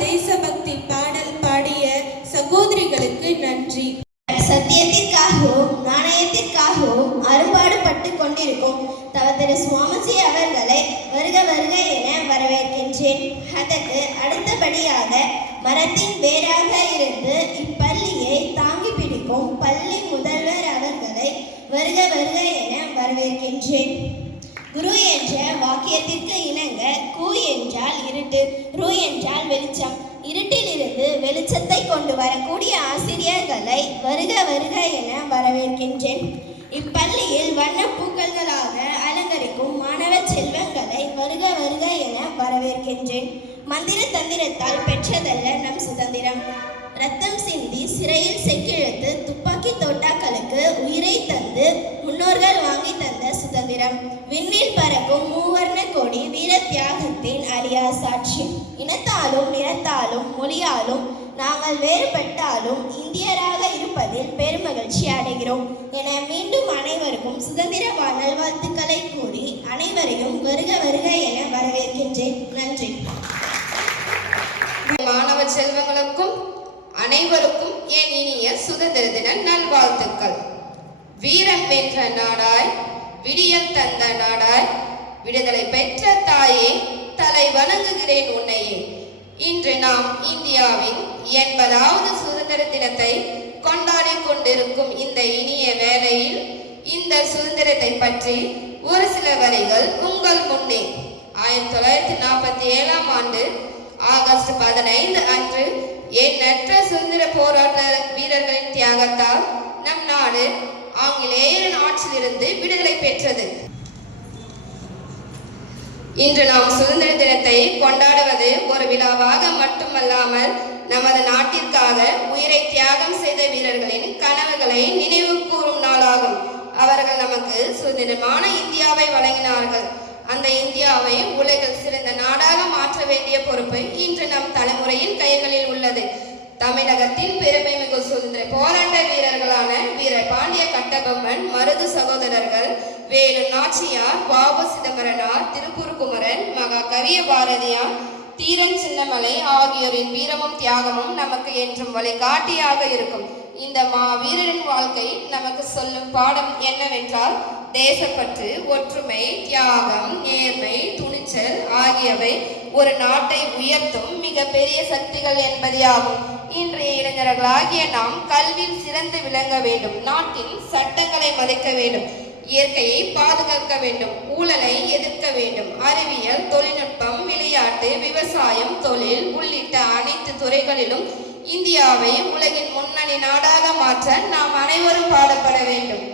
தேசபக்தி பாடல் பாடிய சகோதரிகளுக்கு நன்றி. சத்தியத்திற்காகவும் நாணயத்திற்காகவும் அரும்பாடுபட்டு கொண்டிருக்கும் தவத்திரு சுவாமிஜி அவர்களை வருக வருக என வரவேற்கின்றேன். அதற்கு அடுத்தபடியாக மரத்தின் வேராக இருந்து இப்பள்ளியை தாங்கி பிடிக்கும் பள்ளி முதல்வர் அவர்களை வருக வருக என வரவேற்கின்றேன். குரு என்ற வாக்கியத்திற்கு இணங்க கு என்றால் இருட்டு, ரு என்றால் வெளிச்சம். இருட்டிலிருந்து வெளிச்சத்தை கொண்டு வரக்கூடிய ஆசிரியர்களை வருக வருக என வரவேற்கின்றேன். இப்பள்ளியில் வண்ணப்பூக்கள்களாக அலங்கரிக்கும் மாணவ செல்வங்களை வருக வருக என வரவேற்கின்றேன். மந்திர தந்திரத்தால் பெற்றதல்ல நம் சுதந்திரம். ரத்தம் சிந்தி சிறையில் செக்கிழுத்து துப்பாக்கி தோட்டாக்களுக்கு உயிரை தந்து முன்னோர்கள் வாங்கி தந்த சுதந்திரம். விண்ணில் பறக்கும் மூவர்ண கொடி வீர தியாகத்தின் அழியா சாட்சி. இனத்தாலும் நிறத்தாலும் மொழியாலும் நாங்கள் வேறுபட்டாலும் இந்தியராக இருப்பதில் பெருமகிழ்ச்சி அடைகிறோம் என மீண்டும் அனைவருக்கும் சுதந்திர நல்வாழ்த்துக்களை கூறி அனைவரையும் வருக வருக என வரவேற்கின்றேன். நன்றி. மாணவ செல்வங்களுக்கும் அனைவருக்கும் என் இனிய சுதந்திர தின நல்வாழ்த்துக்கள். வீரம் வென்ற நாடாய், விடியல் தந்த நாடாய், விடுதலை பெற்ற தாயே, தலை வணங்குகிறேன் உன்னையே. இன்று நாம் இந்தியாவின் 80வது சுதந்திர தினத்தை கொண்டாடி கொண்டிருக்கும் இந்த இனிய வேளையில் இந்த சுதந்திரத்தை பற்றி ஒரு சில வரிகள் உங்கள் முன்னே. 1947ஆம் ஆண்டு ஆகஸ்ட் 15 அன்று எண்ணற்ற சுதந்திர போராட்ட வீரர்களின் தியாகத்தால் நம் நாடு ஆங்கிலேயரின் ஆட்சியிலிருந்து விடுதலை பெற்றது. இன்று நாம் சுதந்திர தினத்தை கொண்டாடுவது ஒரு விழாவாக மட்டுமல்லாமல் நமது நாட்டிற்காக உயிரை தியாகம் செய்த வீரர்களின் கனவுகளை நினைவு கூறும் நாளாகும். அவர்கள் நமக்கு சுதந்திரமான இந்தியாவை வழங்கினார்கள். அந்த இந்தியாவை உலகில் சிறந்த நாடாக மாற்ற வேண்டிய பொறுப்பு இன்று நம் தலைமுறையின் கைகளில் உள்ளது. தமிழகத்தின் பெருமை மிகு சுதந்திர போராட்ட வீரர்களான வீரர் பாண்டிய கட்டபொம்மன், மருது சகோதரர்கள், வேலு நாச்சியார், பாபு சிதம்பரனார், திருப்பூர் குமரன், மகா கவிய பாரதியார், தீரன் சின்னமலை ஆகியோரின் வீரமும் தியாகமும் நமக்கு என்றும் வழிகாட்டியாக இருக்கும். இந்த மாவீரரின் வாழ்க்கை நமக்கு சொல்லும் பாடம் என்னவென்றால், தேசப்பற்று, ஒற்றுமை, தியாகம், நேர்மை, துணிச்சல் ஆகியவை ஒரு நாட்டை உயர்த்தும் மிக பெரிய சக்திகள் என்பதாகும். இன்றைய இளைஞர்களாகிய நாம் கல்வியில் சிறந்து விளங்க வேண்டும், நாட்டின் சட்டங்களை மதிக்க வேண்டும், இயற்கையை பாதுகாக்க வேண்டும், ஊழலை எதிர்க்க வேண்டும், அறிவியல், தொழில்நுட்பம், விளையாட்டு, விவசாயம், தொழில் உள்ளிட்ட அனைத்து துறைகளிலும் இந்தியாவை உலகின் முன்னணி நாடாக மாற்ற நாம் அனைவரும் பாடுபட வேண்டும்.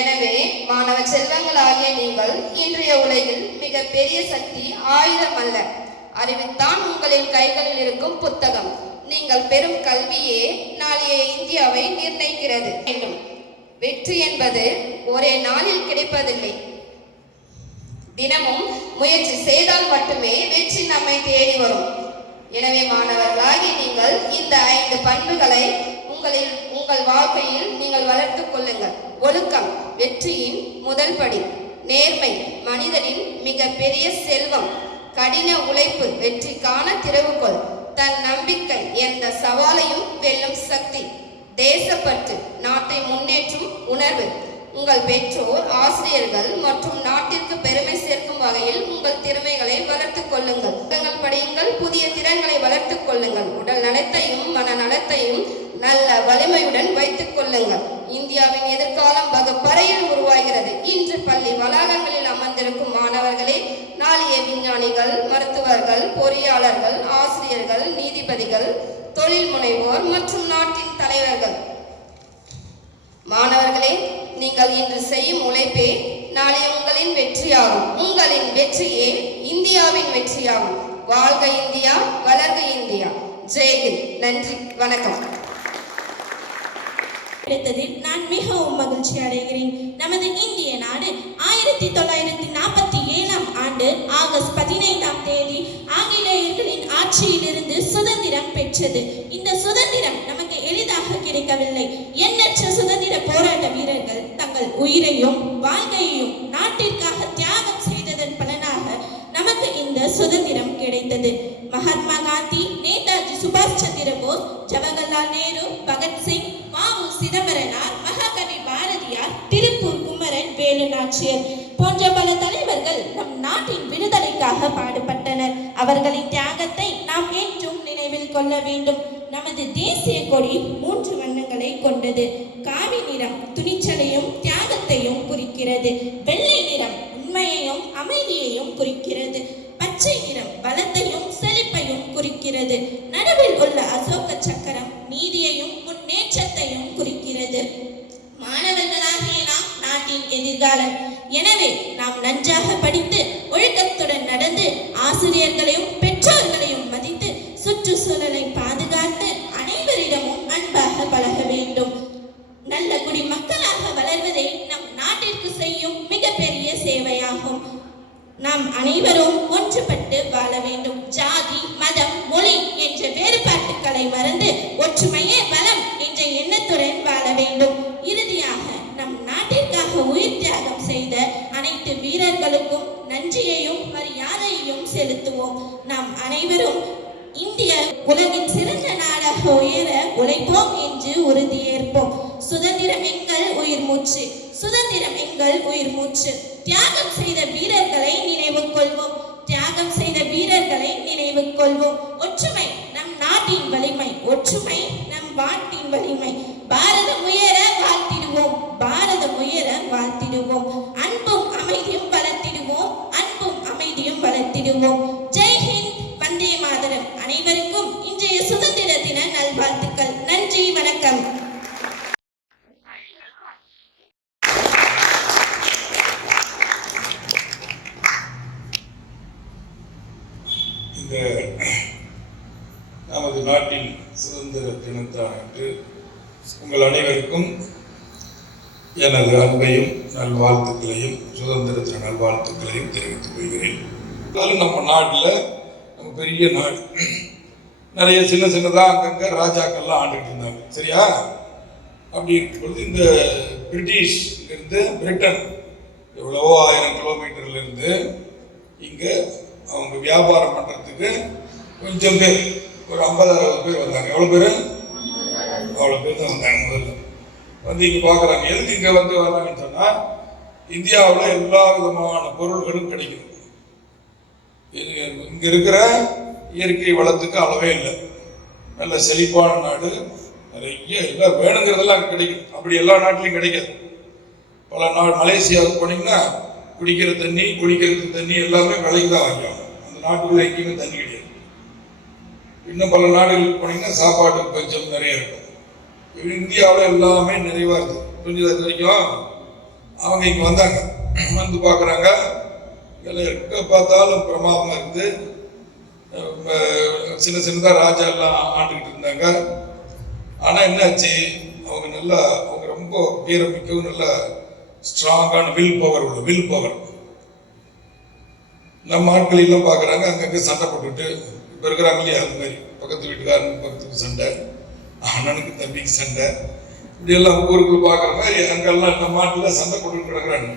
எனவே மாணவ செல்வங்களாகிய நீங்கள் இன்றைய உலகில் மிக பெரிய சக்தி ஆயுதம் அல்ல, அறிவுத்தான் உங்களின் கைகளில் இருக்கும் புத்தகம். நீங்கள் பெறும் கல்வியே நாளைய இந்தியாவை நிர்ணயிக்கிறது வேண்டும். வெற்றி என்பது ஒரே நாளில் கிடைப்பதில்லை. தினமும் முயற்சி செய்தால் மட்டுமே வெற்றி நம்மை தேடி வரும். எனவே மாணவர்களாகி நீங்கள் இந்த 5 பண்புகளை உங்கள் வாழ்க்கையில் நீங்கள் வளர்த்துக் கொள்ளுங்கள். ஒழுக்கம் வெற்றியின் முதல் படி. நேர்மை மனிதனின் மிக பெரிய செல்வம். கடின உழைப்பு வெற்றிக்கான திறவுகோல். தன் நம்பிக்கை எந்த சவாலையும் வெல்லும் சக்தி. தேசப்பற்று நாட்டை முன்னேற்றும் உணர்வு. உங்கள் பெற்றோர், ஆசிரியர்கள் மற்றும் நாட்டிற்கு பெருமை சேர்க்கும் வகையில் உங்கள் திறமைகளை வளர்த்துக் கொள்ளுங்கள். புத்தகங்கள் படியுங்கள், புதிய திறன்களை வளர்த்துக் கொள்ளுங்கள். உடல் நலத்தையும் மனநலத்தையும் நல்ல வலிமையுடன் வைத்துக் கொள்ளுங்கள். இந்தியாவின் எதிர்காலம் வகுப்பறையில் உருவாகிறது. இன்று பள்ளி வளாகங்களில் அமர்ந்திருக்கும் மாணவர்களே நாளைய விஞ்ஞானிகள், மருத்துவர்கள், பொறியாளர்கள், ஆசிரியர்கள், நீதிபதிகள், தொழில் முனைவோர் மற்றும் நாட்டின் தலைவர்கள். மாணவர்களே, நீங்கள் இன்று செய்யும் உழைப்பே நாளை உங்களின் வெற்றியாகும். உங்களின் வெற்றியே இந்தியாவின் வெற்றியாகும். வாழ்க இந்தியா, வளர்க இந்தியா. ஜெய்ஹிந்த். நன்றி, வணக்கம். கிடைத்ததில் நான் மிகவும் மகிழ்ச்சி அடைகிறேன். நமது இந்திய நாடு 1947ஆம் ஆண்டு ஆகஸ்ட் 15ஆம் தேதி ஆங்கிலேயர்களின் ஆட்சியிலிருந்து சுதந்திரம் பெற்றது. இந்த சுதந்திரம் நமக்கு எளிதாக கிடைக்கவில்லை. எண்ணற்ற சுதந்திர போராட்ட வீரர்கள் தங்கள் உயிரையும் வாழ்க்கையையும் நாட்டிற்காக தியாகம் செய்ததன் பலனாக நமக்கு இந்த சுதந்திரம் கிடைத்தது. மகாத்மா காந்தி, நேதாஜி சுபாஷ் சந்திர போஸ், ஜவஹர்லால் நேரு, பகத்சிங், வ.உ. சிதம்பரனார், மகாகவி பாரதியார், திருப்பூர் குமரன், வேலு நாச்சியார் போன்ற பல தலைவர்கள் நம் நாட்டின் விடுதலைக்காக பாடுபட்டனர். அவர்களின் தியாகத்தை நாம் என்றும் நினைவில் கொள்ள வேண்டும். நமது தேசிய கொடி 3 வண்ணங்களை கொண்டது. காவி நிறம் துணிச்சலையும் தியாகத்தையும் குறிக்கிறது. வெள்ளை நிறம் உண்மையையும் அமைதியையும் குறிக்கிறது. பச்சை நிறம் பலத்தையும் செழிப்பையும் குறிக்கிறது. நடுவில் உள்ள அசோக சக்கரம் நீதியையும் முன்னேற்றத்தையும் குறிக்கிறது. மாணவர்களாகிய நாம் நாட்டின் எதிர்காலம். எனவே நாம் நன்றாக படித்து ஒழுக்கத்துடன் நடந்து ஆசிரியர்களையும் பெற்றோர்களையும் மதித்து சுற்றுச்சூழலை பாதுகாத்து அனைவரிடமும் அன்பாக பழக வேண்டும். நல்ல குடிமக்களாக வளர்வதே நம் நாட்டிற்கு செய்யும் மிகப்பெரிய சேவையாகும். நாம் அனைவரும் ஒன்றுபட்டு வாழ வேண்டும். ஜாதி, மதம், மொழி என்ற வேறுபாட்டுக்களை மறந்து ஒற்றுமையே பலம் என்ற எண்ணத்துடன் வாழ வேண்டும். இறுதியாக நம் நாட்டிற்காக உயிர் தியாகம் செய்த அனைத்து வீரர்களுக்கும் நன்றியையும் மரியாதையையும் செலுத்துவோம். நாம் அனைவரும் இந்திய உலகின் சிறந்த நாடாக உயர உழைப்போம் என்று உறுதியேற்போம். சுதந்திரம் எங்கள் உயிர் மூச்சு. சுதந்திரம் எங்கள் உயிர் மூச்சு. தியாகம் செய்த வீரர்களை நினைவு கொள்வோம். தியாகம் செய்த வீரர்களை நினைவு கொள்வோம். ஒற்றுமை நம் நாட்டின் வலிமை. ஒற்றுமை நம் நாட்டின் வலிமை. பாரதம் உயர வாழ்த்திடுவோம். பாரதம் உயர வாழ்த்திடுவோம். அன்பும் அமைதியும் வளர்த்திடுவோம். அன்பும் அமைதியும் வளர்த்திடுவோம். ஜெய்ஹிந்த், வந்தே மாதரம். அனைவருக்கும் இன்றைய சுதந்திர தின நல்வாழ்த்துக்கள். நன்றி, வணக்கம். இந்த நமது நாட்டின் சுதந்திர தினத்தன்று உங்கள் அனைவருக்கும் எனது அன்பையும் நல்வாழ்த்துக்களையும் சுதந்திர தின நல்வாழ்த்துக்களையும் தெரிவித்துக் கொள்கிறேன். இருந்தாலும் நம்ம நாட்டில் நம்ம பெரிய நாடு, நிறைய சின்ன சின்னதாக அங்கங்கே ராஜாக்கள்லாம் ஆண்டுகிட்டு இருந்தாங்க. சரியா? அப்படி இருக்கும்பொழுது இந்த பிரிட்டிஷ்லேருந்து பிரிட்டன் எவ்வளவோ 1000 கிலோமீட்டர்லேருந்து இங்கே அவங்க வியாபாரம் பண்ணுறதுக்கு கொஞ்சம் பேர், ஒரு 50-60 பேர் வந்தாங்க. எவ்வளோ பேர்? அவ்வளோ பேர் தான் வந்தாங்க. முதல்ல வந்து இங்கே பார்க்குறாங்க. எதுக்கு இங்கே வந்து வர்றாங்கன்னு சொன்னால், இந்தியாவில் எல்லா விதமான பொருள்களும் கிடைக்கும். இங்கே இருக்கிற இயற்கை வளத்துக்கு அளவே இல்லை. நல்ல செழிப்பான நாடு, நிறைய எல்லாம் வேணுங்கிறதெல்லாம் அங்கே கிடைக்கும். அப்படி எல்லா நாட்டிலையும் கிடைக்காது. பல நாடு மலேசியாவுக்கு போனீங்கன்னா குடிக்கிற தண்ணி, குடிக்கிறதுக்கு தண்ணி எல்லாமே விலைக்கு தான் வாங்கிக்கலாம். அந்த நாட்டுக்குள்ள எங்கேயுமே தண்ணி கிடையாது. இன்னும் பல நாடுகளுக்கு போனீங்கன்னா சாப்பாட்டு பஞ்சம் நிறைய இருக்கும். இந்தியாவில் எல்லாமே நிறைவாக இருக்குது. புரிஞ்சது வரைக்கும் அவங்க இங்கே வந்தாங்க, வந்து பார்க்குறாங்க, இதெல்லாம் எங்கே பார்த்தாலும் பிரமாதமாக இருக்குது. சின்ன சின்னதாக ராஜா எல்லாம் ஆண்டுகிட்டு இருந்தாங்க. ஆனால் என்னாச்சு, அவங்க ரொம்ப வீரமிக்கவும் நல்ல ஸ்ட்ராங்கான வில் பவர். நம்ம ஆட்கள் எல்லாம் பார்க்குறாங்க, அங்கங்கே சண்டை போட்டுட்டு இப்போ இருக்கிறாங்க இல்லையா, அது மாதிரி பக்கத்து வீட்டுக்காரனுக்கு பக்கத்துக்கு சண்டை, அண்ணனுக்கு தம்பிக்கு சண்டை, இப்படி எல்லாம் ஊருக்குள்ள பார்க்குற மாதிரி அங்கெல்லாம் நம்ம நாட்டில் சண்டை போட்டுட்டு கிடக்குறாங்க.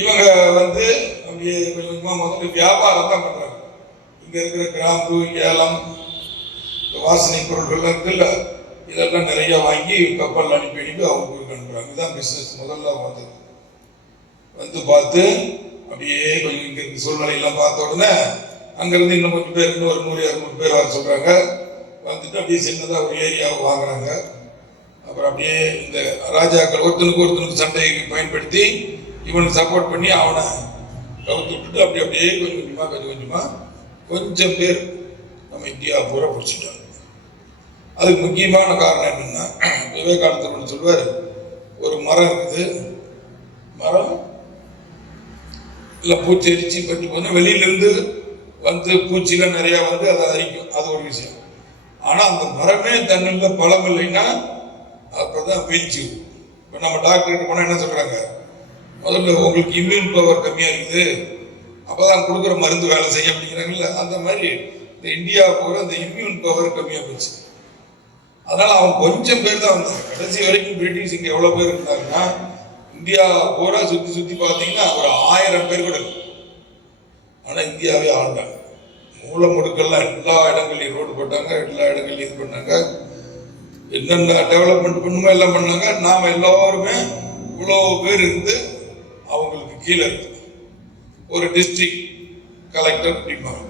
இவங்க வந்து அப்படியே கொஞ்சம் கொஞ்சமாக முதல்ல வியாபாரம் தான் பண்ணுறாங்க. இங்கே இருக்கிற கிராம்பு, ஏலம், வாசனை பொருட்கள்லாம் இருக்குல்ல, இதெல்லாம் நிறைய வாங்கி கப்பல் அனுப்பி அவங்க ஊருக்கு அனுப்புறாங்க. இதுதான் பிஸ்னஸ் முதல்ல வந்து பார்த்து அப்படியே கொஞ்சம் இங்கே இருக்க சூழ்நிலையெல்லாம் பார்த்த உடனே அங்கேருந்து இன்னும் கொஞ்சம் பேர், இன்னும் ஒரு 100-200 பேர் வர சொல்கிறாங்க. வந்துட்டு அப்படியே சின்னதாக ஒரு ஏரியாவை வாங்குறாங்க. அப்புறம் அப்படியே இந்த ராஜாக்கள் ஒருத்தனுக்கு சண்டையை பயன்படுத்தி இவனுக்கு சப்போர்ட் பண்ணி அவனை கவுத்து விட்டுட்டு அப்படியே கொஞ்சம் பேர் நம்ம இந்தியா பூரா பிடிச்சிட்டாங்க. அதுக்கு முக்கியமான காரணம் என்னன்னா, விவேகானந்தர் ஒன்று சொல்வார், ஒரு மரம் இருக்குது, மரம் இல்லை பூச்செரிச்சு பற்றி போனால் வெளியிலேருந்து வந்து பூச்சிலாம் நிறையா வந்து அதை அரிக்கும், அது ஒரு விஷயம். ஆனால் அந்த மரமே தன்னில் பழம் இல்லைன்னா அப்போதான் வீழ்ச்சி. இப்போ நம்ம டாக்டர்கிட்ட போனால் என்ன சொல்கிறாங்க, முதல்ல உங்களுக்கு இம்யூன் பவர் கம்மியாக இருக்குது, அப்போ தான் கொடுக்குற மருந்து வேலை செய்ய அப்படிங்கிறாங்கல்ல. அந்த மாதிரி இந்த இந்தியா பூரா அந்த இம்யூன் பவர் கம்மியாக போச்சு. அதனால் அவன் கொஞ்சம் பேர் தான் வந்தாங்க. கடைசி வரைக்கும் பிரிட்டிஷ் இங்கே எவ்வளோ பேர் இருந்தாங்கன்னா, இந்தியா பூரா சுற்றி பார்த்தீங்கன்னா ஒரு 1000 பேர் கூட இருக்கு. ஆனால் இந்தியாவே ஆண்டாங்க. மூல முடுக்கெல்லாம் எல்லா இடங்கள்லையும் ரோடு போட்டாங்க, எல்லா இடங்கள்லையும் இது பண்ணாங்க, என்னென்ன டெவலப்மெண்ட் பண்ணுமோ எல்லாம் பண்ணாங்க. நாம் எல்லாருமே இவ்வளோ பேர் இருந்து அவங்களுக்கு கீழே இருக்கு. ஒரு டிஸ்ட்ரிக்ட் கலெக்டர் அப்படிம்பாங்க.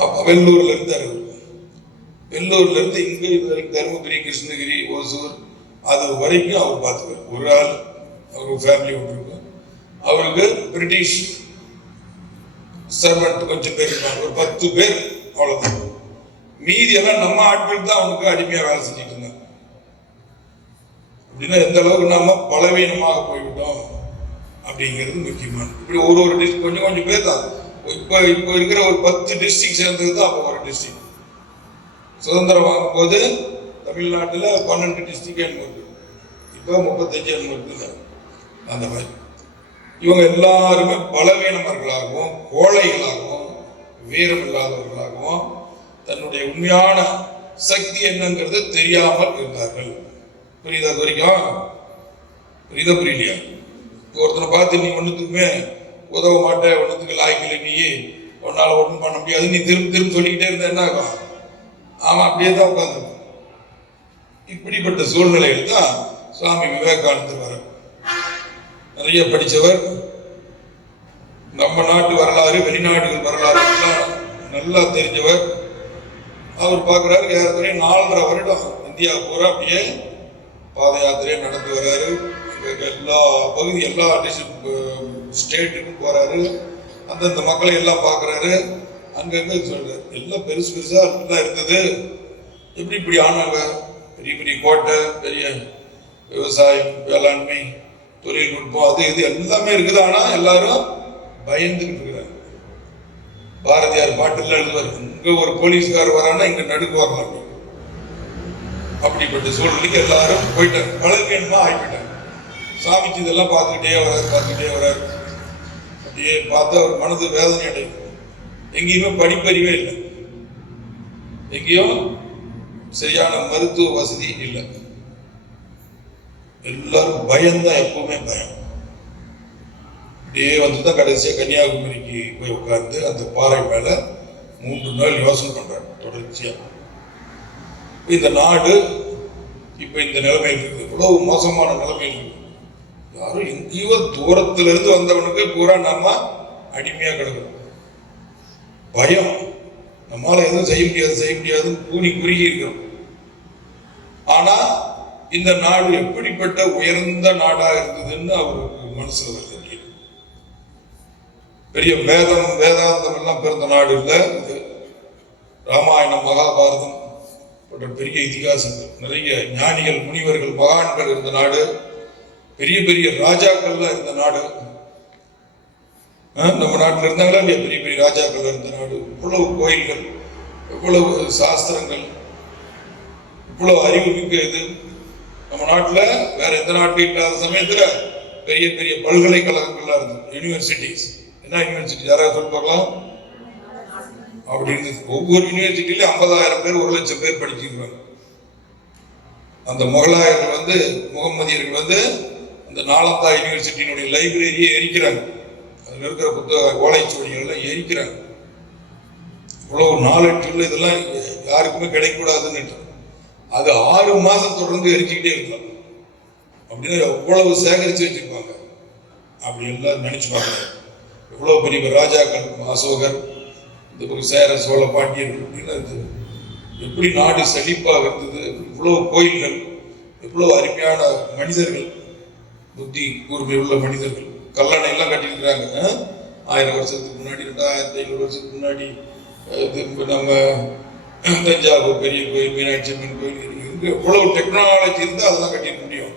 அப்போ வெள்ளூர்ல இருந்து இங்கே இது வரைக்கும் தருமபுரி, கிருஷ்ணகிரி, ஓசூர் அது வரைக்கும் அவர் பார்த்துக்கார். ஒரு ஆள் அவர் ஃபேமிலி ஒன்று இருக்கும். அவருக்கு பிரிட்டிஷ் சர்வெண்ட் கொஞ்சம் பேர் இருப்பாங்க, ஒரு 10 பேர், அவ்வளோதான். மீதி எல்லாம் நம்ம ஆட்கள் தான் அவனுக்கு அடிமையாக வேலை செஞ்சுட்டு இருந்தாங்க. அப்படின்னா எந்த அளவுக்கு நாம பலவீனமாக போய்விட்டோம் அப்படிங்கிறது முக்கியமான. இப்படி ஒரு டிஸ்ட்ரிக்ட் கொஞ்சம் பேர் தான். இப்போ இருக்கிற ஒரு 10 டிஸ்ட்ரிக்ட் சேர்ந்தது தான் அப்போ ஒரு டிஸ்ட்ரிக்ட். சுதந்திரம் வாங்கும்போது தமிழ்நாட்டில் 12 டிஸ்ட்ரிக்ட் இருக்கு, இப்போ 35 இருக்குது. அந்த மாதிரி இவங்க எல்லாருமே பலவீனமர்களாகவும் கோழைகளாகவும் வீரம் இல்லாதவர்களாகவும் தன்னுடைய உண்மையான சக்தி என்னங்கிறது தெரியாமல் இருந்தார்கள். புரியுதா? அது வரைக்கும் புரியலையா? ஒருத்தனை பார்த்து நீ ஒன்றுத்துக்குமே உதவ மாட்டேன், ஒன்றுத்துக்கு லாய்க்கில், நீ உன்னால் ஒன்றும் பண்ண முடியாது, நீ திரும்ப சொல்லிக்கிட்டே இருந்த என்ன ஆகும்? ஆமாம், அப்படியே தான் உட்காந்துருக்கும். இப்படிப்பட்ட சூழ்நிலையில் தான் சுவாமி விவேகானந்தர் வர நிறைய படித்தவர். நம்ம நாட்டு வரலாறு, வெளிநாடுகள் வரலாறு நல்லா தெரிஞ்சவர். அவர் பார்க்குறாரு, ஏறக்குறைய 4.5 வருடம் இந்தியா பூரா அப்படியே பாத யாத்திரையை நடந்து வர்றாரு. எல்லா பகுதி, எல்லா ஸ்டேட்டுக்கும் போறாரு, அந்தந்த மக்களை எல்லாம் பார்க்குறாரு. அங்கங்கே சொல்றாரு, எல்லாம் பெருசா எல்லாம் இருந்தது, இப்படி ஆனாங்க. பெரிய பெரிய கோட்டை, பெரிய விவசாயம், வேளாண்மை, தொழில்நுட்பம், அது இது எல்லாமே இருக்குது. ஆனால் எல்லாரும் பயந்துகிட்டு இருக்கிறாங்க. பாரதியார் பாட்டுல எழுதுவார், இங்க ஒரு போலீஸ்கார் வரானா இங்க நடுக்கு வரலாம். அப்படிப்பட்ட சூழ்நிலைக்கு எல்லாரும் போயிட்டாங்க, பலவீனமா ஆகிட்டாங்க. சாமிக்கு இதெல்லாம் பார்த்துக்கிட்டே வர்றாரு. அப்படியே பார்த்தா அவர் மனது வேதனை அடையும். எங்கேயுமே படிப்பறிவே இல்லை, எங்கேயும் சரியான மருத்துவ வசதி இல்லை. எல்லாரும் பயம்தான், எப்பவுமே பயம். அப்படியே வந்துதான் கடைசியா கன்னியாகுமரிக்கு போய் உட்கார்ந்து அந்த பாறை மேல 3 நாள் யோசனை பண்றாரு தொடர்ச்சியா. இந்த நாடு இப்ப இந்த நிலைமையில் இருக்குது, இவ்வளவு மோசமான நிலைமையில் இருக்கு. யாரும் எங்கேயோ தூரத்துல இருந்து வந்தவனுக்கு பூரா நாம அடிமையா கிடக்கணும். பயம், நம்மளால எதுவும் செய்ய முடியாது கூனி குறுகி இருக்கிறோம். ஆனா இந்த நாடு எப்படிப்பட்ட உயர்ந்த நாடா இருந்ததுன்னு அவருக்கு மனசுல வருது. பெரிய வேதாந்தம் எல்லாம் பிறந்த நாடு இல்லை இது. ராமாயணம், மகாபாரதம் போன்ற பெரிய இதிகாசங்கள், நிறைய ஞானிகள், முனிவர்கள், மகான்கள் இருந்த நாடு, பெரிய பெரிய ராஜாக்கள்லாம் இருந்த நாடு. நம்ம நாட்டில் இருந்தாங்களா இல்லையா? பெரிய பெரிய ராஜாக்கள் இருந்த நாடு. இவ்வளவு கோயில்கள், இவ்வளவு சாஸ்திரங்கள், இவ்வளவு அறிவு மிக்க இது நம்ம நாட்டில் வேற எந்த நாட்டிலும் இல்லாத சமயத்துல பெரிய பெரிய பல்கலைக்கழகங்கள்லாம் இருந்தது, யூனிவர்சிட்டிஸ். என்ன யூனிவர்சிட்டி யாராவது சொல்லி பார்க்கலாம்? அப்படி இருந்தது. ஒவ்வொரு யூனிவர்சிட்டியிலும் 50,000 பேர், 1,00,000 பேர் படிச்சிருக்காங்க. அந்த முகலாயர்கள் முகமதியர்கள் அந்த நாலந்தா யூனிவர்சிட்டியினுடைய லைப்ரரியை எரிக்கிறாங்க. அதில் இருக்கிற புத்தக ஓலைச்சுவடிகள் எல்லாம் எரிக்கிறாங்க. இவ்வளவு நாலெட்டு இதெல்லாம் யாருக்குமே கிடைக்கூடாதுன்னு அது 6 மாசம் தொடர்ந்து எரிச்சுக்கிட்டே இருக்கலாம். அப்படின்னா எவ்வளவு சேகரித்து வச்சிருப்பாங்க. அப்படி எல்லாம் நினைச்சு பார்க்கல. எவ்வளவு பெரிய ராஜாக்கள், அசோகர், இந்த பக்கம் சேர, சோழ, பாண்டியர்கள், அப்படின்னு எப்படி நாடு செழிப்பாக இருந்தது. இவ்வளவு கோயில்கள், எவ்வளவு அருமையான மனிதர்கள், புத்தி கூர்மை உள்ள மனிதர்கள். கல்லணை எல்லாம் கட்டியிருக்கிறாங்க. 1000 வருஷத்துக்கு முன்னாடி, 2500 வருஷத்துக்கு முன்னாடி. நம்ம தஞ்சாவூர் பெரிய கோயில், மீனாட்சி அம்மன் கோயில் இருக்கு. எவ்வளவு டெக்னாலஜி இருந்தா அதெல்லாம் கட்டிட முடியும்.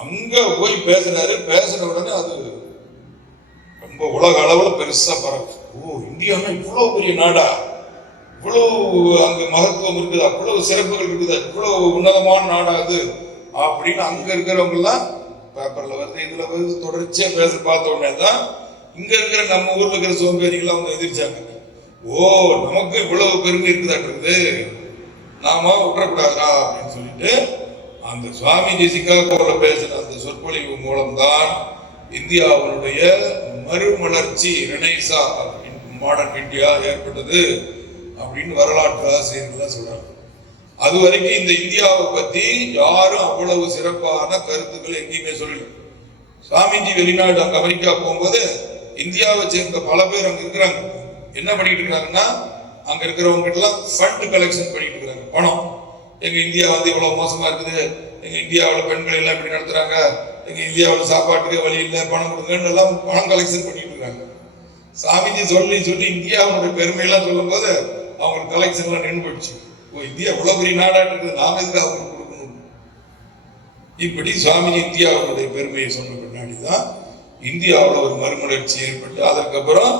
அங்க போய் பேசுறாரு. பேசுற உடனே அது ரொம்ப உலக அளவுல பெருசா பரவு. ஓ, இந்தியானா இவ்வளவு பெரிய நாடா, இவ்வளவு அங்க மகத்துவம் இருக்குதா, இவ்வளவு சிறப்புகள் இருக்குதா, இவ்வளவு உன்னதமான நாடா அது அப்படின்னு அங்க இருக்கிறவங்க எல்லாம் பேப்பர்ல வருது, இதுல வருது, தொடர்ச்சியா பேச பார்த்த உடனே தான் இங்க இருக்கிற நம்ம ஊர்ல இருக்கிற சோம்பேறிகள் அவங்க எதிர்ச்சாங்க. ஓ, நமக்கு இவ்வளவு பெருமை இருக்குதாட்டு, நாம விட்டுறக்கூடாதா அப்படின்னு சொல்லிட்டு அந்த சுவாமிஜி சிகாகோல பேசின அந்த சொற்பொழிவு மூலம்தான் இந்தியாவுடைய மறுமலர்ச்சி, ரெனைசா, மாடர்ன் இந்தியா ஏற்பட்டது அப்படின்னு வரலாற்று ஆசிரியர்கள் சொல்றாங்க. அது வரைக்கும் இந்த இந்தியாவை பத்தி யாரும் அவ்வளவு சிறப்பான கருத்துக்கள் எங்கேயுமே சொல்லல. சுவாமிஜி வெளிநாடு அங்க அமெரிக்கா போகும்போது இந்தியாவை சேர்ந்த பல பேர் அங்க இருக்கிறாங்க. என்ன பண்ணிட்டு இருக்காங்கன்னா, அங்க இருக்கிறவங்க கிட்ட எல்லாம் ஃபண்ட் கலெக்ஷன் பண்ணிட்டு இருக்காங்க. பணம், எங்க இந்தியா இவ்வளவு மோசமா இருக்குது, எங்க இந்தியாவில் பெண்கள் எல்லாம் இப்படி நடத்துறாங்க, எங்க இந்தியாவில் சாப்பாட்டுக்கு வழி இல்லை, பணம் கொடுங்கன்னு எல்லாம் பணம் கலெக்ஷன் பண்ணிட்டு இருக்காங்க. சாமிஜி சொல்லி சொல்லி இந்தியாவுடைய பெருமையெல்லாம் சொல்லும் போது அவங்களுக்கு கலெக்ஷன் எல்லாம் நின்று போயிடுச்சு. ஓ, இந்தியா எவ்வளவு பெரிய நாடாட்டு இருக்குது, நாம எதுக்கு அவங்களுக்கு கொடுக்கணும்? இப்படி சுவாமிஜி இந்தியாவுடைய பெருமையை சொன்ன பின்னாடிதான் இந்தியாவில் ஒரு மறுமலர்ச்சி ஏற்பட்டு அதற்கப்புறம்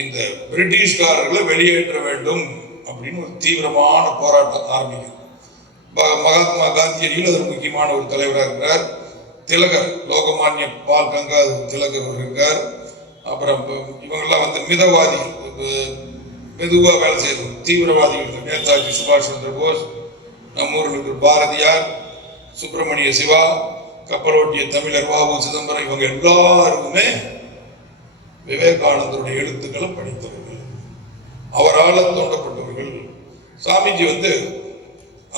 இந்த பிரிட்டிஷ்காரர்களை வெளியேற்ற வேண்டும் அப்படின்னு ஒரு தீவிரமான போராட்டம் ஆரம்பிக்குது. மகாத்மா காந்தியடிகள் அது முக்கியமான ஒரு தலைவராக இருக்கிறார். திலகர், லோகமானிய பால் கங்காதர் திலகர் இருக்கார். அப்புறம் இவங்கெல்லாம் மிதவாதிகள், மெதுவா வேலை செய்யணும், தீவிரவாதிகள், நேதாஜி சுபாஷ் சந்திர போஸ், நம்ம ஊரில் இருக்கிற பாரதியார், சுப்பிரமணிய சிவா, கப்பலோட்டிய தமிழர் வாவு சிதம்பரம், இவங்க எல்லாருக்குமே விவேகானந்தருடைய எழுத்துக்களை படித்தவர்கள், அவரால் தோண்டப்பட்டவர்கள். சாமிஜி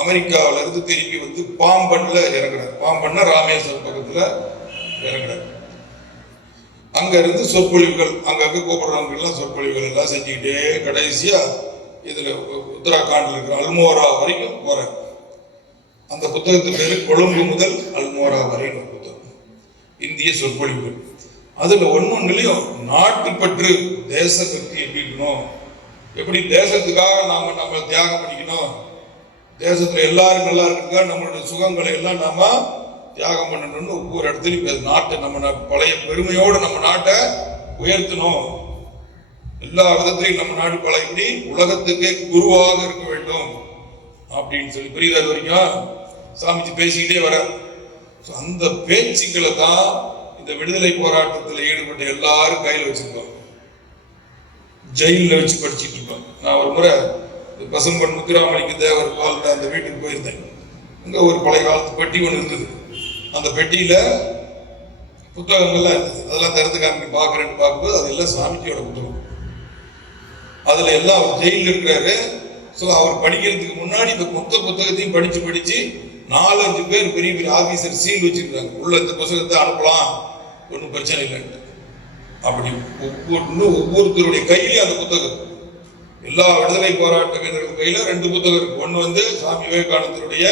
அமெரிக்காவில இருந்து திருப்பி பாம்பன்ல இறங்குறார். பாம்பன்னா ராமேஸ்வரம் பக்கத்துல இறங்குறார். அங்க இருந்து சொற்பொழிவுகள், அங்கங்க கூப்பிடுறவங்க எல்லாம் சொற்பொழிவுகள் எல்லாம் செஞ்சுக்கிட்டே கடைசியா இதுல உத்தராகண்ட்ல இருக்கிற அல்மோரா வரைக்கும் போறார். அந்த புத்தகத்துக்கு பேரு கொழும்பு முதல் அல்மோரா வரைக்கும் புத்தகம், இந்திய சொற்பொழிவுகள். அதுல ஒன்னொன்னுலயும் நாட்டுப்பற்று, தேசப்பற்று எப்படி இருக்கணும், எப்படி தேசத்துக்காக நம்ம தியாகம் பண்ணிக்கணும், தேசத்துல எல்லாரும் நல்லா இருக்குங்க, நம்மளுடைய சுகங்களை எல்லாம் நாம தியாகம் பண்ணணும்னு ஒவ்வொரு இடத்துலையும் நாட்டை, நம்ம பழைய பெருமையோடு நம்ம நாட்டை உயர்த்தணும், எல்லா விதத்திலையும் நம்ம நாடு பழையபடி உலகத்துக்கே குருவாக இருக்க வேண்டும் அப்படின்னு சொல்லி புரியுது. வரைக்கும் சாமிஜி பேசிக்கிட்டே வர அந்த பேச்சுக்களை தான் இந்த விடுதலை போராட்டத்தில் ஈடுபட்ட எல்லாரும் கையில் வச்சிருப்பாங்க, ஜெயிலில் வச்சு படிச்சுட்டு இருப்பாங்க. நான் ஒரு முறை பசும்பன் முத்துராமலிங்க தேவர் காலத்தை அந்த வீட்டுக்கு போயிருந்தேன். அங்க ஒரு பழைய காலத்து பெட்டி ஒன்று இருந்தது. அந்த பெட்டியில புத்தகங்கள்லாம் இருந்தது. அதெல்லாம் திறந்து காமி பார்க்குறேன்னு பார்க்கும்போது அது எல்லாம் சாமிஜியோட புத்தகம். அதுல எல்லாம் அவர் ஜெயிலில் இருக்கிறாரு. ஸோ அவர் படிக்கிறதுக்கு முன்னாடி இந்த மொத்த புத்தகத்தையும் படிச்சு 4-5 பேர் பெரிய பெரிய ஆபீசர் சீல் வச்சிருக்காங்க, உள்ள இந்த புத்தகத்தை அனுப்பலாம், ஒன்றும் பிரச்சனை இல்லைன்ட்டு. அப்படி ஒவ்வொருத்தருடைய கையிலையும் அந்த புத்தகம், எல்லா விடுதலை போராட்ட வீரர்கள் கையில 2 புத்தகம் இருக்கு. ஒன்று சுவாமி விவேகானந்தருடைய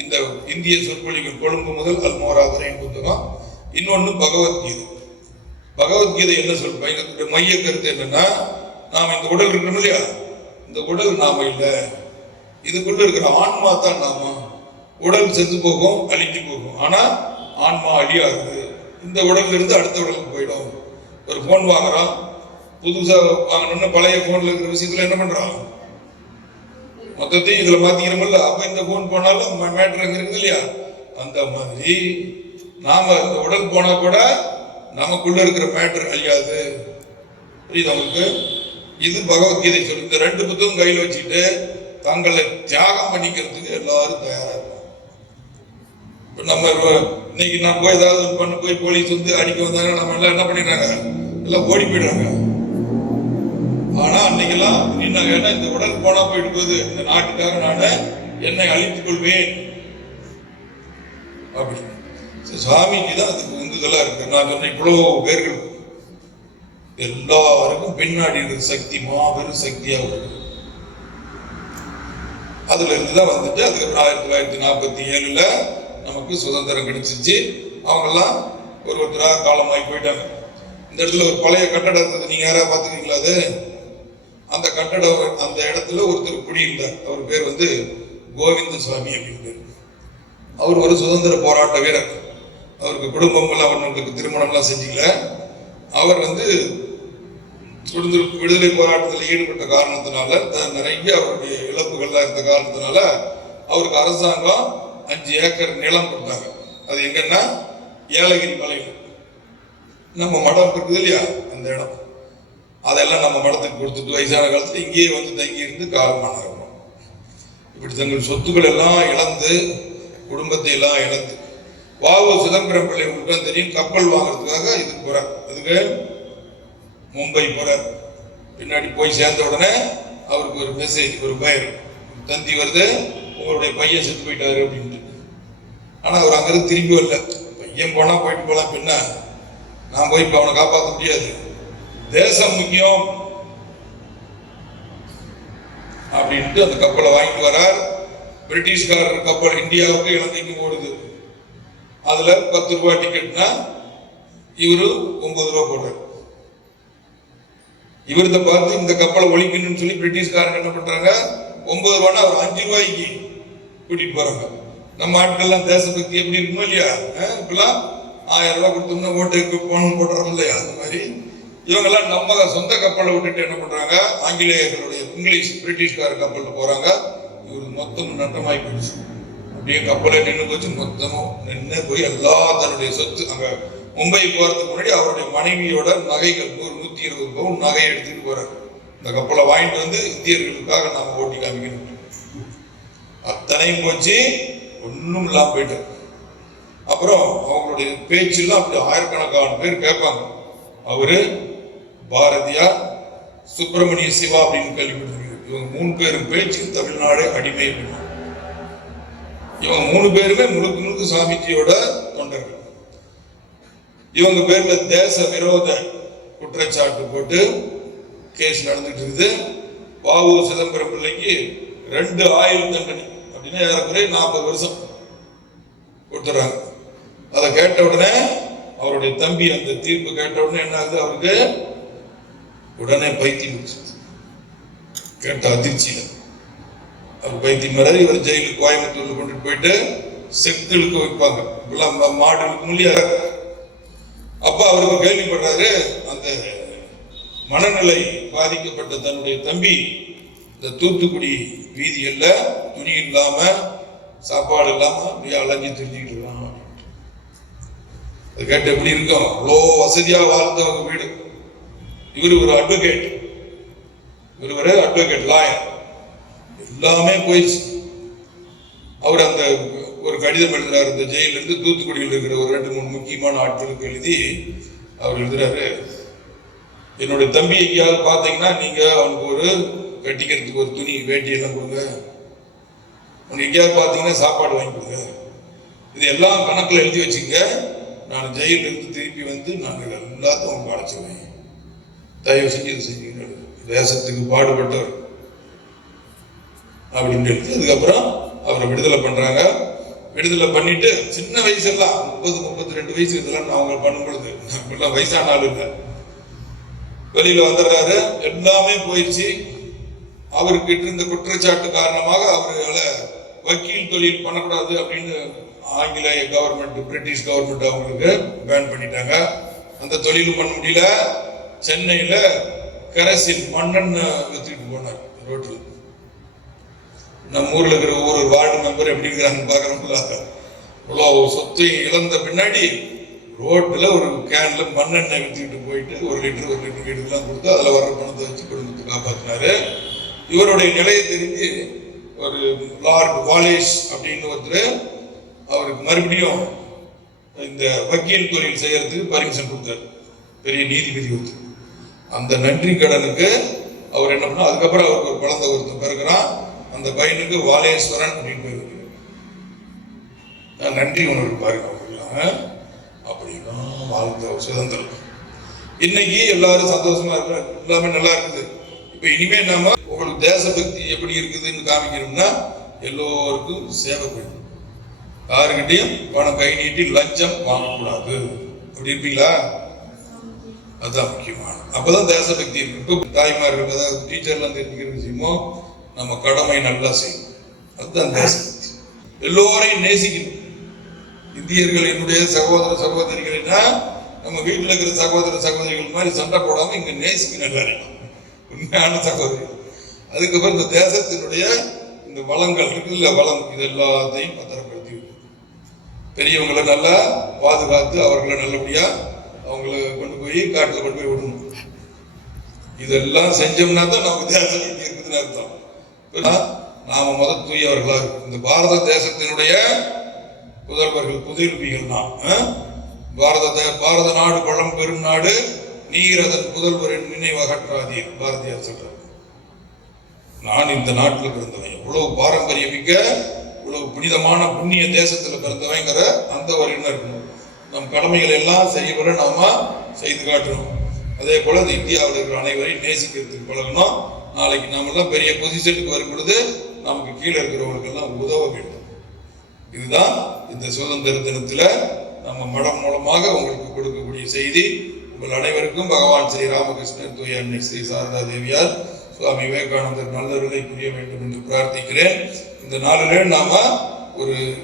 இந்த இந்திய சொற்பொழிவுகள் கொழும்பு முதல் அல்மோரா வரை புத்தகம், இன்னொன்னு பகவத்கீதை. பகவத்கீதை என்ன சொல்ற மைய கருத்து என்னன்னா, நாம் இந்த உடல் இருக்கணும் இல்லையா, இந்த உடல் நாம இல்லை, இதுக்குள்ள இருக்கிற ஆன்மா தான் நாம. உடல் செத்து போகும், அழிஞ்சு போகும், ஆனா ஆன்மா அழியாது. இந்த உடல்ல இருந்து அடுத்த உடலுக்கு போயிடும். ஒரு போன் வாங்குறோம், புதுசா வாங்கணும்னு பழைய போன்ல இருக்கிற விஷயத்துல என்ன பண்றோம், மொத்தத்தையும் இதுல மாத்திக்கிறோம்ல. அப்ப இந்த போன் போனாலும் மேட்ரு அங்க இருக்குது இல்லையா? அந்த மாதிரி நாம இந்த உடல் போனா கூட நமக்குள்ள இருக்கிற மேட்டர் அழியாது. புரியுது உங்களுக்கு? இது பகவத்கீதை சொல்லி இந்த 2 புத்தகம் கையில் வச்சுட்டு தங்களை தியாகம் பண்ணிக்கிறதுக்கு எல்லாரும் தயாரா இருக்காங்க. நம்ம இன்னைக்கு நான் போய் ஏதாவது பண்ண போய் போலீஸ் வந்து அடிக்க வந்தாங்க, நம்ம எல்லாம் என்ன பண்ணிடுறாங்க, எல்லாம் ஓடி போயிடுறாங்க. ஆனா அன்னைக்கெல்லாம் என்ன, இந்த உடல் போனா போயிட்டு போகுது, இந்த நாட்டுக்காக நான் என்னை அழித்துக் கொள்வேன் அப்படி. சாமிக்கு தான் அதுக்கு உந்துதலா இருக்கு. நான் சொன்ன இவ்வளவு பேர்கள் எல்லாருக்கும் பின்னாடி இருக்கிற சக்தி மாபெரும் சக்தியா இருக்கு. அதுல இருந்துதான் வந்துட்டு அதுக்கப்புறம் 1947 நமக்கு சுதந்திரம் கிடைச்சிச்சு. அவங்க எல்லாம் ஒருத்தராக காலமாகி போயிட்டாங்க. இந்த இடத்துல ஒரு பழைய கட்டடம் இருந்தது, நீங்க யாராவது பார்த்துருக்கீங்களா? அது அந்த கட்டடம், அந்த இடத்துல ஒருத்தர் குடியிருந்தார். அவர் பேர் வந்து கோவிந்த சுவாமி அப்படின்னு. அவர் ஒரு சுதந்திர போராட்ட வீரர். அவருக்கு குடும்பம் எல்லாம், அவர்களுக்கு திருமணம் எல்லாம் செஞ்சீங்கள. அவர் வந்து விடுதலை போராட்டத்தில் ஈடுபட்ட காரணத்தினால, நிறைய அவருடைய இழப்புகள்லாம் இருந்த காரணத்தினால அவருக்கு அரசாங்கம் 5 ஏக்கர் நிலம் கொடுத்தாங்க. அது எங்கன்னா ஏலகிரி மலையில் நம்ம மடம் இருக்குது இல்லையா, அந்த இடம். அதெல்லாம் நம்ம மடத்துக்கு கொடுத்துட்டு வயசான காலத்தில் இங்கேயே வந்து தங்கி இருந்து காலமானாங்க. இப்படி தங்கள் சொத்துக்கள் எல்லாம் இழந்து, குடும்பத்தை எல்லாம் இழந்து, வாவு சிதம்பரம் பிள்ளை உங்களுக்கு தெரியும், கப்பல் வாங்குறதுக்காக இதுக்கு போறார். அதுக்கு மும்பை போறார். பின்னாடி போய் சேர்ந்த உடனே அவருக்கு ஒரு மெசேஜ், ஒரு பயம் தந்தி வருது, உங்களுடைய பையன் செத்து போயிட்டாரு அப்படின்ட்டு. ஆனா அவர் அங்கிருந்து திரும்பி வரல. பையன் போனா போயிட்டு போலாம், பின்ன நான் போய் இப்ப அவனை காப்பாற்ற முடியாது, தேசம் முக்கியம் அப்படின்ட்டு அந்த கப்பலை வாங்கிட்டு வரார். பிரிட்டிஷ்காரர் கப்பல் இந்தியாவுக்கு இலங்கைக்கு ஓடுது. அதுல 10 ரூபாய் டிக்கெட்னா இவரு 9 ரூபாய் போடுறாரு. இவர்கிட்ட பார்த்து இந்த கப்பலை ஒழிக்கணும்னு சொல்லி பிரிட்டிஷ்காரங்க என்ன பண்றாங்க, 9 ரூபாய்னா அவர் 5 ரூபாய்க்கு கூட்டிட்டு போறாங்க. நம்ம ஆட்கள்லாம் தேசபக்தி எப்படி இருக்குமோ இல்லையா, இப்பெல்லாம் 1000 ரூபாய் கொடுத்தோம்னா ஓட்டுக்கு போகணும் போடுறோம் இல்லையா, அந்த மாதிரி இவங்கெல்லாம் நம்ம சொந்த கப்பலை விட்டுட்டு என்ன பண்றாங்க, ஆங்கிலேயர்களுடைய இங்கிலீஷ் பிரிட்டிஷ்கார கப்பல்ல போறாங்க. இவரு மொத்தம் நட்டமாய் போயிடுச்சு. அப்படியே கப்பலை நின்று போச்சு. மொத்தமும் நின்று போய் எல்லா தன்னுடைய சொத்து, அங்க மும்பை போறதுக்கு முன்னாடி அவருடைய மனைவியோட நகைகள் 120 பவுன் நகையை எடுத்துட்டு போறாரு. இந்த கப்பலை வாங்கிட்டு வந்து இந்தியர்களுக்காக நாம ஓட்டி காமிக்கணும். அத்தனையும் போச்சு, ஒன்றும் இல்லாம போயிட்டு. அப்புறம் அவங்களுடைய பேச்செல்லாம் அப்படி ஆயிரக்கணக்கான பேர் கேட்பாங்க. அவரு பாரதியார், சுப்பிரமணிய சிவா அப்படின்னு கேள்விப்பட்டிருக்கீங்க. இவங்க 3 பேரும் பேச்சு தமிழ்நாடு அடிமை. இவங்க 3 பேருமே முழுக்க முழுக்க சாமிஜியோட தொண்டர்கள். இவங்க பேர்ல தேச விரோத குற்றச்சாட்டு போட்டு கேஸ் நடந்துட்டு இருக்குது. வாவு சிதம்பரம் பிள்ளைக்கு 2 ஆயுள் தண்டனை அப்படின்னா ஏறக்குறைய 40 வருஷம் கொடுத்துறாங்க. அதை கேட்ட உடனே அவருடைய தம்பி அந்த தீர்ப்பு கேட்ட உடனே என்ன ஆகுது, அவருக்கு உடனே பைத்தியம் கேட்ட அதிர்ச்சியில அவர் பைத்தியம் வர இவர் ஜெயிலுக்கு கோயம்புத்தூர்ல கொண்டுட்டு போயிட்டு செத்துழுக்க வைப்பாங்க. இப்பெல்லாம் மாடு இழுக்க முடியாது. அப்ப அவருக்கு கேள்விப்படுறாரு, அந்த மனநிலை பாதிக்கப்பட்ட தன்னுடைய தம்பி இந்த தூத்துக்குடி வீதிகள்ல துணி இல்லாம சாப்பாடு இல்லாம அப்படியே அலைஞ்சு தெரிஞ்சுக்கிட்டு இருக்காங்க. அது கேட்டு எப்படி இருக்கும், அவ்வளோ வசதியா வாழ்ந்தவங்க வீடு. இவர் ஒரு அட்வொகேட், லாயர், எல்லாமே போயிடுச்சு. அவர் அந்த ஒரு கடிதம் எழுதுறாரு. இந்த ஜெயில இருந்து தூத்துக்குடியில் இருக்கிற ஒரு 2-3 முக்கியமான ஆட்களுக்கு எழுதி அவர் எழுதுறாரு, என்னுடைய தம்பி எங்கேயாவது பார்த்தீங்கன்னா நீங்க அவனுக்கு ஒரு கட்டிக்கிறதுக்கு ஒரு துணி வேட்டி எல்லாம் கொடுங்க, அவனுக்கு எங்கேயாவது பார்த்தீங்கன்னா சாப்பாடு வாங்கி கொடுங்க, இது எல்லாம் கணக்கில் எழுதி வச்சுங்க. நான் ஜெயில இருந்து திருப்பி வந்து நாங்கள் எல்லாத்தையும் அவங்க அடைச்சுவேன், தயவு செஞ்சு இது செஞ்சீங்க, தேசத்துக்கு பாடுபட்டவர் அப்படின்னு எழுதி அதுக்கப்புறம் அவரை விடுதலை பண்றாங்க. விடுதலை பண்ணிட்டு சின்ன வயசெல்லாம் 30-32 வயசு இதெல்லாம் அவங்க பண்ணும் பொழுது எல்லாம் வயசான ஆளு இல்லை, வெளியில வந்துடுறாரு. எல்லாமே போயிடுச்சு. அவருக்கு இருந்த குற்றச்சாட்டு காரணமாக அவரால் வக்கீல் தொழில் பண்ணக்கூடாது அப்படின்னு ஆங்கிலேய கவர்மெண்ட், பிரிட்டிஷ் கவர்மெண்ட் அவங்களுக்கு பேன் பண்ணிட்டாங்க. அந்த தொழிலும் பண்ண முடியல. சென்னையில கரசில் மண்ணெண்ணெய் வித்துட்டு போனார் ரோட்டில். நம்ம ஊர்ல இருக்கிற ஒவ்வொரு வார்டு மெம்பர் எப்படி இருக்கிறாங்கன்னு பாக்குறோம்ல. இவ்வளோ சொத்தை இழந்த பின்னாடி ரோட்டில் ஒரு கேன்ல மண்ணெண்ணெய் வித்துக்கிட்டு போயிட்டு 1 லிட்டர் வீட்டுக்கெல்லாம் கொடுத்து அதில் வர்ற பணத்தை வச்சு குடும்பத்தை காப்பாற்றினாரு. இவருடைய நிலையை தெரிஞ்சு ஒரு லார்ட் வாலேஸ் அப்படின்னு ஒருத்தர் அவருக்கு மறுபடியும் இந்த வக்கீல் தொழில் செய்யறதுக்கு பர்மிஷன் கொடுத்தாரு, பெரிய நீதிபதி ஒருத்தர். அந்த நன்றி கடனுக்கு அவர் என்ன பண்ணா, அதுக்கப்புறம் அவருக்கு ஒரு குழந்தை ஒருத்தர் பிறகுறான். அந்த பையனுக்கு வாலேஸ்வரன் அப்படின்னு பேர். நன்றி உணர்வு பாருங்க அவங்களுக்குலாம். அப்படின்னா வாழ்ந்த சுதந்திரம். இன்னைக்கு எல்லாரும் சந்தோஷமா இருக்கிறாங்க, எல்லாமே நல்லா இருக்குது. இப்ப இனிமே நாம உங்களுக்கு தேசபக்தி எப்படி இருக்குதுன்னு காமிக்கணும்னா எல்லோருக்கும் சேவை பண்ணணும். யாருக்கிட்டையும் பணம் கை நீட்டி லஞ்சம் வாங்கக்கூடாது. அப்படி இருப்பீங்களா? அதுதான் முக்கியமான. அப்பதான் தேசபக்தி இருக்கு. இப்ப தாய்மார்கள், அதாவது டீச்சர்லாம் தெரிஞ்சுக்கிற விஷயமோ நம்ம கடமை நல்லா செய்யணும். அதுதான் தேசபக்தி. எல்லோரையும் நேசிக்கணும். இந்தியர்கள் என்னுடைய சகோதர சகோதரிகள்னா நம்ம வீட்டில் இருக்கிற சகோதர சகோதரிகள் மாதிரி சண்டை போடாம இங்க நேசிக்க நல்லா இருக்கணும், உண்மையான சகோதரிகள். அதுக்கப்புறம் இந்த தேசத்தினுடைய இந்த வளங்கள் இருக்குல்ல, வளம், இது எல்லாத்தையும் பத்திரப்படுத்தி பெரியவங்களை நல்லா பாதுகாத்து அவர்களை நல்லபடியா அவங்களை கொண்டு போய் காட்டுல கொண்டு போய் விடணும். இதெல்லாம் செஞ்சோம்னா தான் நமக்கு தேசம் இருக்குதுன்னு அர்த்தம். நாம தூயவர்களா இருக்கும். இந்த பாரத தேசத்தினுடைய புதல்வர்கள், புதிர்பிகள் தான். பாரத நாடு பழம் பெரும் நாடு, நீர் அதன் புதல்வரின் நினைவகற்றாதீர். பாரதியார் சொல்றார். நான் இந்த நாட்டில் பிறந்தவன், இவ்வளவு பாரம்பரியமிக்க, இவ்வளவு புனிதமான புண்ணிய தேசத்துல பிறந்தவங்கிற அந்த ஒரு எண்ணம் இருக்கணும். நம் கடமைகள் எல்லாம் செய்யவரை நாம செய்து காட்டணும். அதே போல இந்த இந்தியாவில் இருக்கிற அனைவரையும் நேசிக்கிறதுக்கு பழகணும். நாளைக்கு நாம எல்லாம் பெரிய பொசிஷனுக்கு வரும் பொழுது நமக்கு கீழே இருக்கிறவங்களுக்கு எல்லாம் உதவ வேண்டும். இதுதான் இந்த சுதந்திர தினத்துல நம்ம மடம் மூலமாக உங்களுக்கு கொடுக்கக்கூடிய செய்தி. உங்கள் அனைவருக்கும் பகவான் ஸ்ரீ ராமகிருஷ்ணர், தூய அன்னை ஸ்ரீ சாரதா தேவியார், சுவாமி விவேகானந்தர் நல்லவர்களை புரிய வேண்டும் என்று பிரார்த்திக்கிறேன். இந்த நாளிலே நாம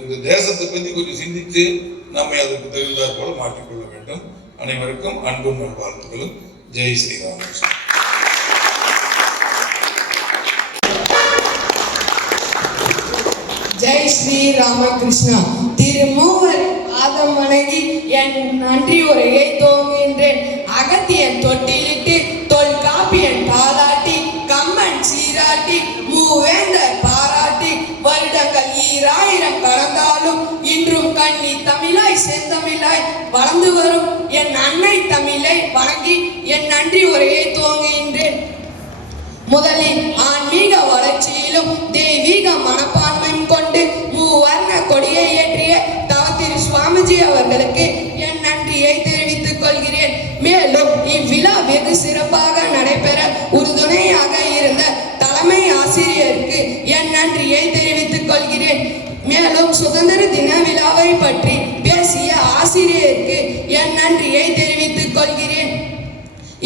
இந்த தேசத்தை பற்றி கொஞ்சம் சிந்தித்து நம்மை அதற்கு தகுந்தாற் போல மாற்றிக்கொள்ள வேண்டும். அனைவருக்கும் அன்பும் நல்வாழ்த்துக்களும். ஜெய் ஸ்ரீராமகிருஷ்ணன். ஜெய் ஸ்ரீ ராமகிருஷ்ணா. திருமூவர் பாதம் வணங்கி என் நன்றி உரையை துவங்குகின்றேன். அகத்தியன் தொட்டிலிட்டு, தொல்காப்பியன் தாலாட்டி, கம்மன் சீராட்டி, மூவேந்தர் பாராட்டி, வருடங்கள் 2000 கடந்தாலும் இன்றும் கண்ணி தமிழாய் செந்தமிழாய் வளர்ந்து வரும் என் அன்னை தமிழை வணங்கி என் நன்றி உரையை துவங்குகின்றேன். முதலில் ஆன்மீக வளர்ச்சியிலும் தெய்வீக மனப்பான்மையும் கொண்டு மூவர்ண கொடியை ஏற்றிய தவத்திரு சுவாமிஜி அவர்களுக்கு என் நன்றியை தெரிவித்துக் கொள்கிறேன். மேலும் இவ்விழா வெகு சிறப்பாக நடைபெற உறுதுணையாக இருந்த தலைமை ஆசிரியருக்கு என் நன்றியை தெரிவித்துக் கொள்கிறேன். மேலும் சுதந்திர தின விழாவை பற்றி பேசிய ஆசிரியருக்கு என் நன்றியை தெரிவித்துக் கொள்கிறேன்.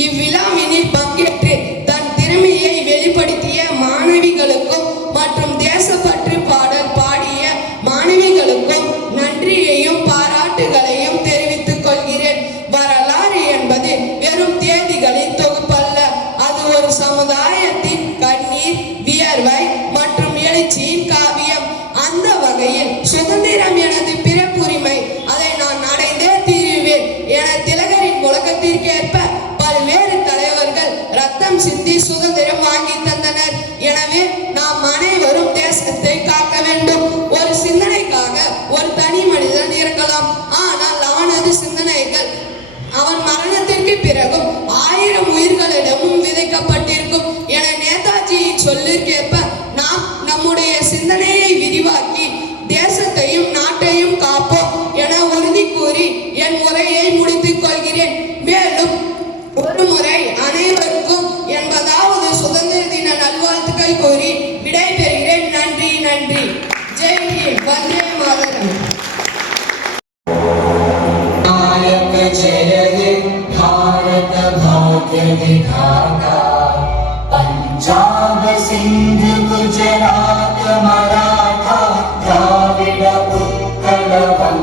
இவ்விழாவினில் பங்கேற்று தன் திறமையை வெளிப்படுத்திய மாணவிகளுக்கும் மற்றும் தேசப்பற்று பாடல் பாடிய மாணவிகளுக்கும் நன்றியையும் பாராட்டுகளையும் தெரிவித்துக் கொள்கிறேன். வரலாறு என்பது வெறும் தேதிகளின் தொகுப்பல்ல, அது ஒரு சமுதாயத்தின் கண்ணீர், வியர்வை மற்றும் எழுச்சியின் காவியம். அந்த வகையில் சுதந்திரம் எனது பிறப்புரிமை, அதை நான் அடைந்தே தீருவேன் என திலகரின் முழக்கத்திற்கேற்ப பல்வேறு தலைவர்கள் ரத்தம்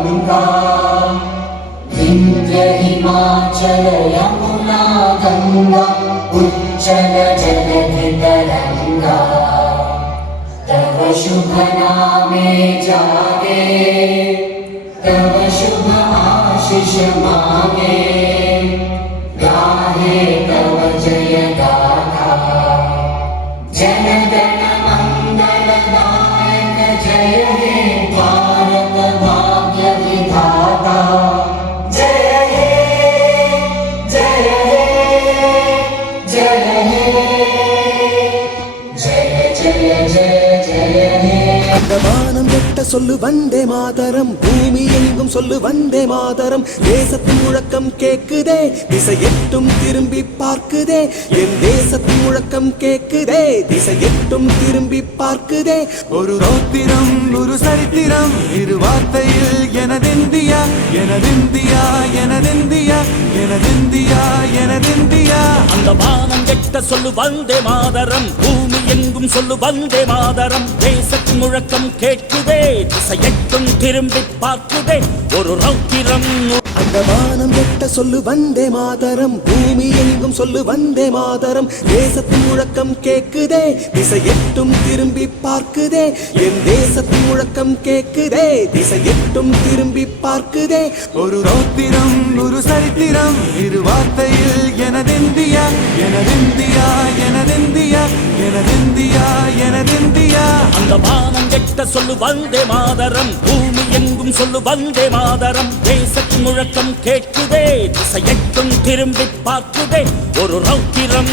गंगा विंध्य हिमाचल यमुना गंगा उच्चल जलधि तरंगा तव शुभ नामे जागे तव शुभ आशीष मांगे गाहे तव जय गाथा जनगण मंगलदायक जय हे भारत भाग्य विधाता जय हे जय हे जय हे जय जय जय जय हे அந்த வானம் எட்ட சொல்லு வந்தே மாதரம், பூமி எங்கும் சொல்லு வந்தே மாதரம். தேசத்தின் முழக்கம் கேக்குதே, திசை எட்டும் திரும்பி பார்க்குதே. என் தேசத்தின் முழக்கம் கேக்குதே, திசை எட்டும் திரும்பி பார்க்குதே. ஒரு ரௌத்திரம் ஒரு சரித்திரம் இரு வார்த்தையில் எனதிந்தியா எனதிந்தியா எனதிந்தியா எனதிந்தியா எனதிந்தியா. அந்த வானம் எட்ட சொல்லு வந்தே மாதரம், பூமி எங்கும் சொல்லு வந்தே மாதரம். தேசத்தின் முழக்கம் கேட்குதே, திசை எட்டும் திரும்பி பார்க்குதே. ஒரு ரௌத்திரம் அந்த வானம் எட்ட சொல்லு வந்தே மாதரம், பூமி எங்கும் சொல்லு வந்தே மாதரம். தேசத்தின் முழக்கம் கேக்குதே, திசை எட்டும் திரும்பி பார்க்குதே. என் தேசத்தின் முழக்கம் கேக்குதே, திசை எட்டும் திரும்பி பார்க்குதே. ஒரு ரௌத்திரம் ஒரு சரித்திரம் இரு வார்த்தையில் எனதிந்தியா எனதிந்தியா எனதிந்தியா எனதிந்தியா எனதிந்தியா. அந்த வானம் எட்ட சொல்லு வந்தே மாதரம், பூமி எங்கும் சொல்லு வந்தே மாதரம். தேசத்தின் முழக்கம் கேட்குதே, திசை எட்டும் திரும்பி பார்க்குதே. ஒரு ரௌத்திரம்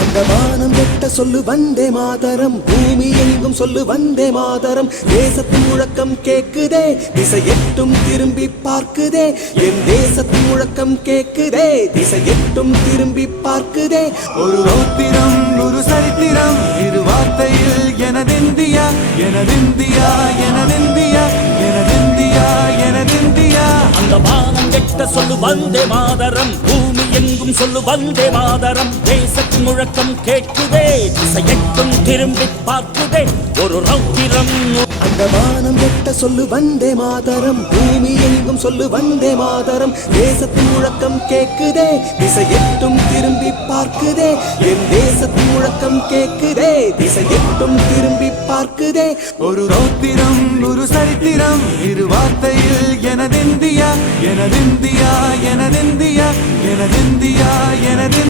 அந்த வானம் எட்ட சொல்லு வந்தே மாதரம், பூமி எங்கும் சொல்லு வந்தே மாதரம். தேசத்தின் முழக்கம் கேக்குதே, திசை எட்டும் திரும்பி பார்க்குதே. என் தேசத்தின் முழக்கம் கேக்குதே, திசை எட்டும் திரும்பி பார்க்குதே. ஒரு ரௌத்திரம் ஒரு சரித்திரம் இரு வார்த்தையில் எனதிந்தியா எனதிந்தியா எனதிந்தியா எனதிந்தியா எனதிந்தியா. அந்த வானம் எட்ட சொல்லு வந்தே மாதரம், பூமி எங்கும் சொல்லு வந்தே மாதரம். தேசத்தின் முழக்கம் கேட்குதே, திசை எட்டும் திரும்பி பார்க்குதே. ஒரு ரௌத்திரம் அந்த வானம் எட்ட சொல்லு வந்தே மாதரம், பூமி எங்கும் சொல்லு வந்தே மாதரம். தேசத்தின் முழக்கம் கேக்குதே, திசை எட்டும் திரும்பி பார்க்குதே. என் தேசத்தின் முழக்கம் கேக்குதே, திசை எட்டும் திரும்பி பார்க்குதே. ஒரு ரௌத்திரம் ஒரு சரித்திரம் இரு வார்த்தையில் எனதிந்தியா எனதிந்தியா எனதிந்தியா எனதிந்தியா எனதிந்தியா.